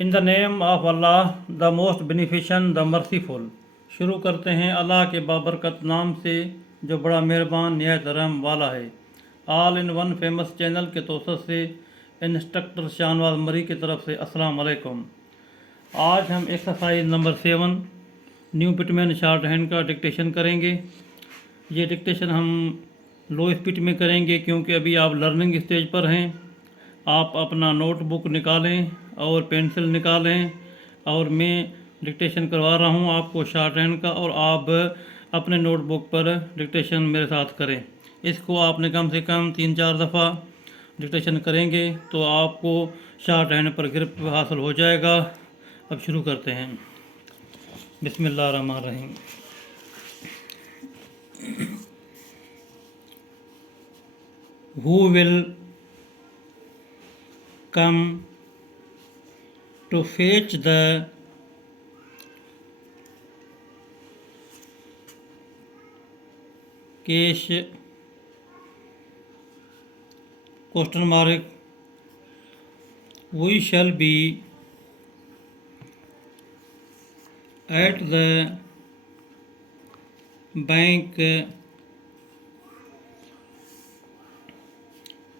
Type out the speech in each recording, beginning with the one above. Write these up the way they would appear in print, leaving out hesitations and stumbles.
In the name of Allah the most beneficent the merciful. शुरू करते हैं अल्लाह के बाबरकत नाम से जो बड़ा मेहरबान निहायत रहम वाला है। All in one famous channel के तौसत से इंस्ट्रक्टर शाह नवाज मरी की तरफ से अस्सलाम वालेकुम। आज हम exercise number 7 new Pitman short hand का डिक्टेशन करेंगे। ये डिक्टेशन हम लो स्पीड में करेंगे क्योंकि अभी आप लर्निंग स्टेज पर हैं। आप अपना नोटबुक निकालें और पेंसिल निकालें और मैं डिक्टेशन करवा रहा हूँ आपको शॉर्ट हैंड का, और आप अपने नोटबुक पर डिक्टेशन मेरे साथ करें। इसको आपने कम से कम 3-4 दफ़ा डिक्टेशन करेंगे तो आपको शॉर्ट हैंड पर ग्रिप हासिल हो जाएगा। अब शुरू करते हैं। बिस्मिल्लाह रहमान रहीम। Who will come to fetch the cash? Question mark. We shall be at the bank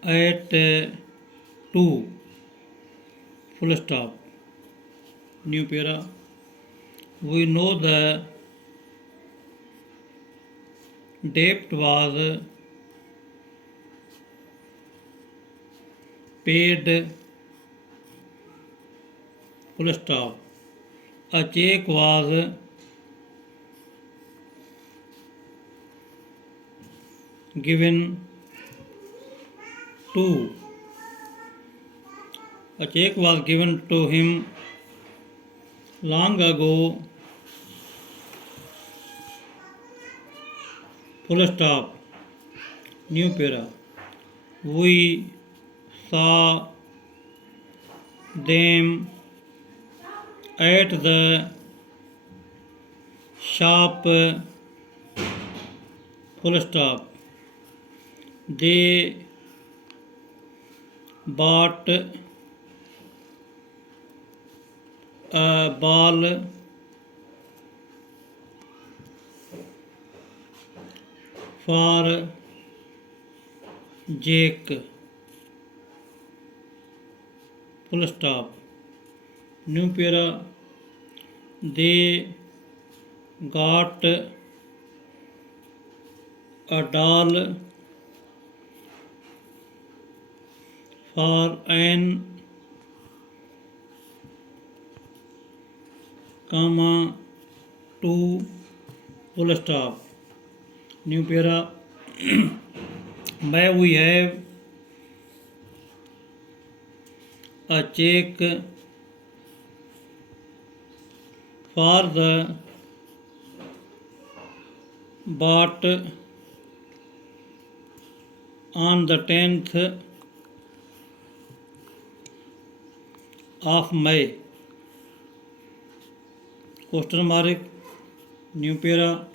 at 2 full stop. New para. We know the debt was paid full stop. A check was given to. A check was given to him long ago. Full stop. New para. We saw them at the shop. Full stop. They bought a ball for Jake. Full stop. New para. They got a doll for an to full stop. New para. May we have a check for the bought on the 10th of May. Question mark. New para.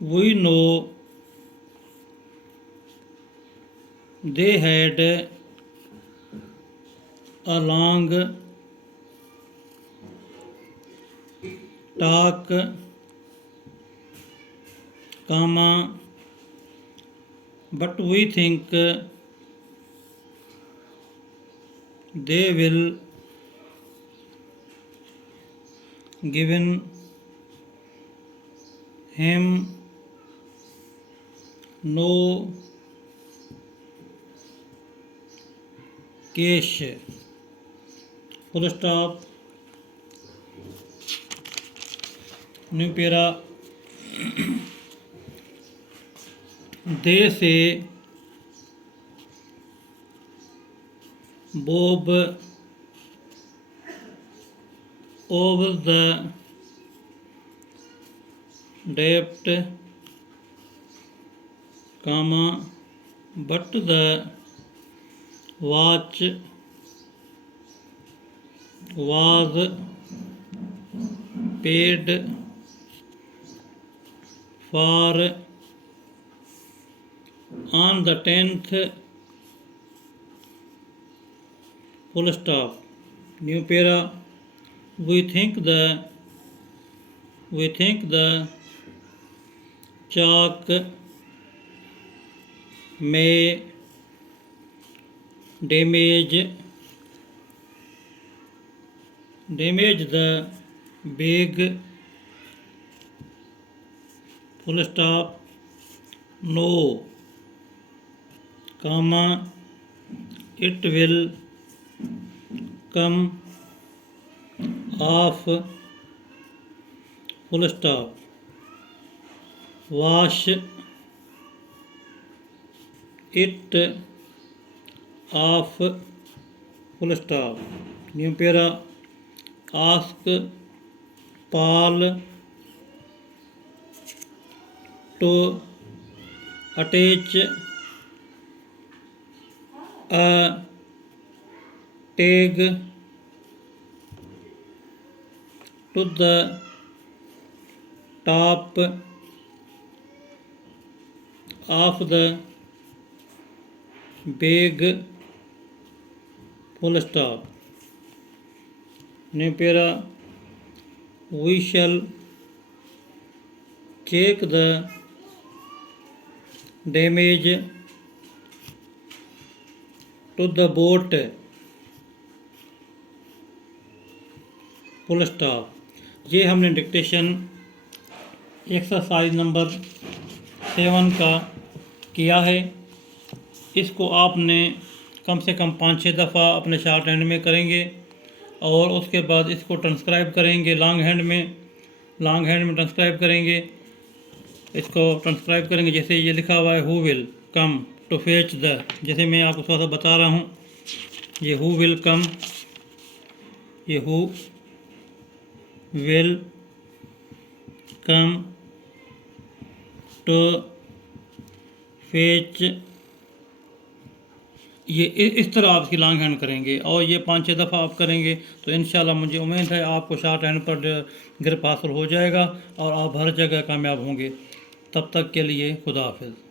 We know they had a long talk, but we think they will given him no cash. Full stop. New para. They say Bob owes the debt, but the watch was paid for on the 10th, full stop. New para, we think the chalk may damage the bag, full stop, no, comma, it will come off, full stop, wash it off, full stop. New para, ask Paul to attach a tag to the top of the bag, full stop. New para, we shall check the damage to the boat, full stop. ये हमने dictation exercise number 7 का किया है। इसको आपने कम से कम 5-6 दफ़ा अपने शॉर्ट हैंड में करेंगे और उसके बाद इसको ट्रांसक्राइब करेंगे लॉन्ग हैंड में ट्रांसक्राइब करेंगे। इसको ट्रांसक्राइब करेंगे जैसे ये लिखा हुआ है who will come to fetch the, जैसे मैं आपको थोड़ा सा बता रहा हूँ। ये हु विल कम, ये who will come to fetch, ये इस तरह आप इसकी लॉन्ग हैंड करेंगे और ये 5-6 दफ़ा आप करेंगे तो इंशाल्लाह मुझे उम्मीद है आपको शॉर्ट हैंड पर ग्रिप हासिल हो जाएगा और आप हर जगह कामयाब होंगे। तब तक के लिए खुदा हाफिज़।